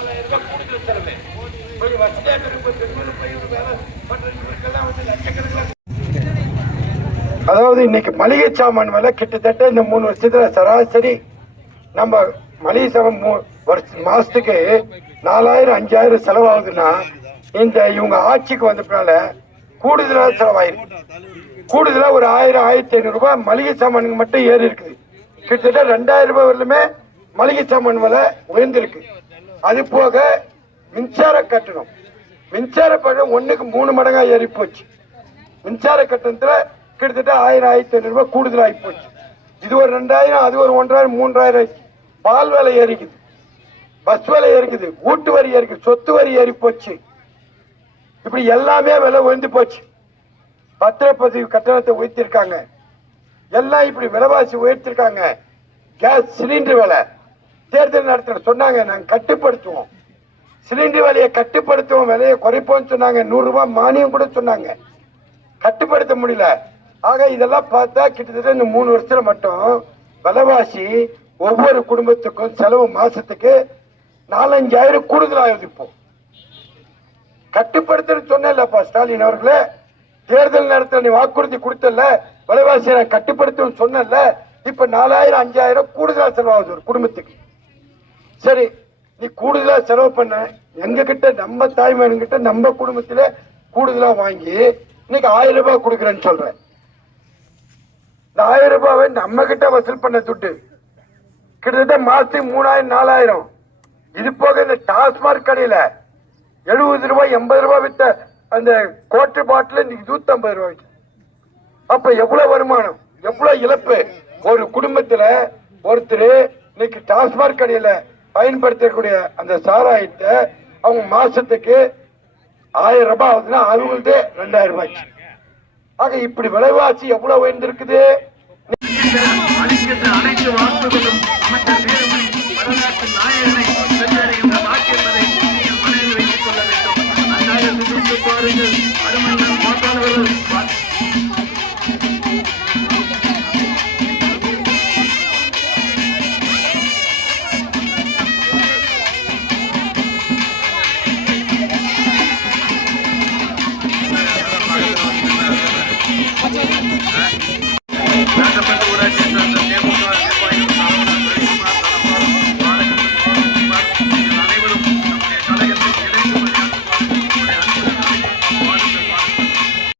4000 ரூபாய் கூடுதல் செலவு. கொஞ்சம் வசதியாக இருக்கும் பெண்களுக்கு போய் ஒரு வேலை பண்றவங்களுக்கெல்லாம் வந்து லட்சக்கணக்கில். அதாவது இன்னைக்கு மளிகை சாமான் விலை கிட்டத்தட்ட இந்த 3 வருஷத்துல சராசரி நம்ம மளிகை சாமான் மாசத்துக்கு 4000 5000 செலவாகுதுன்னா இந்த இவங்க ஆட்சிக்கு வந்ததுனால கூடுதலாக செலவாயிருக்கு. கூடுதலா ஒரு 1000 1500 ரூபாய் மளிகை சாமானுக்கு மட்டும் ஏறி இருக்குது. கிட்டத்தட்ட 2000 ரூபாய் வரலுமே மளிகை சாமான் விலை உயர்ந்திருக்கு. அது போக மின்சார கட்டணம் ஒண்ணுக்கு 3 மடங்கா ஏறி போச்சு. மின்சார கட்டணத்துல கிட்டத்தட்ட 1000 1500 ரூபாய் கூடுதல் ஆகி போச்சு. இது ஒரு 2000, அது ஒரு 1500 3000. பால் விலை ஏறிக்குது, பஸ் விலை ஏறிக்குது, வீட்டு வரி ஏறிக்குது, சொத்து வரி ஏறி போச்சு. இப்படி எல்லாமே விலை உயர்ந்து போச்சு. பத்திரப்பதிவு கட்டணத்தை உயர்த்திருக்காங்க. எல்லாம் இப்படி விலைவாசி உயர்த்திருக்காங்க. கேஸ் சிலிண்டர் விலை தேர்தல் நடத்த சொன்னாங்க, நாங்க கட்டுப்படுத்துவோம், சிலிண்டர் விலையை கட்டுப்படுத்துவோம், விலையை குறைப்போம் சொன்னாங்க. 100 ரூபாய் மானியம் கூட சொன்னாங்க. கட்டுப்படுத்த முடியல. ஆக இதெல்லாம் பார்த்தா கிட்டத்தட்ட இந்த 3 வருஷத்துல மட்டும் விலைவாசி ஒவ்வொரு குடும்பத்துக்கும் செலவு மாசத்துக்கு 4-5000 கூடுதலாகுது. இப்போ கட்டுப்படுத்த சொன்னப்பா ஸ்டாலின் அவர்களே, தேர்தல் நேரத்தில் நீ வாக்குறுதி கொடுத்தல, விலைவாசியை நான் கட்டுப்படுத்தும் சொன்னல, இப்ப 4000-5000 கூடுதலா செலவாகுது ஒரு குடும்பத்துக்கு. சரி, நீ கூடுதலா செலவு பண்ண, எங்க கிட்ட நம்ம தாய்மான் கிட்ட நம்ம குடும்பத்தில கூடுதலா வாங்கி இன்னைக்கு 1000 ரூபாய் கொடுக்குறேன்னு சொல்றேன். இந்த 1000 ரூபாவை நம்ம கிட்ட வசூல் பண்ண துட்டு கிட்டத்தட்ட மாசத்துக்கு 3000-4000. இது போக இந்த டாஸ்மாக் கடையில 70 ரூபாய் 80 ரூபாய் வித்த அந்த கோட்டை பாட்டில் இன்னைக்கு 150 ரூபாய். அப்ப எவ்வளவு வருமானம், எவ்வளவு இழப்பு. ஒரு குடும்பத்துல ஒருத்தர் இன்னைக்கு டாஸ்மாக் கடையில பயன்படுத்தக்கூடிய அந்த சாராயத்தை அவங்க மாசத்துக்கு 1000 ரூபாய் ஆகுதுன்னா அவங்களுக்கு 2000 ரூபாய். ஆக இப்படி விலைவாசி எவ்வளவு உயர்ந்திருக்குது. அனைத்து வாக்குகளும் அமைச்சர் வீரமணி வரலாற்று நாயகனை பெற்றடைகின்ற வாக்கு என்பதை மனதில் வைத்துக் கொள்ள வேண்டும். அந்த பாருங்கள்.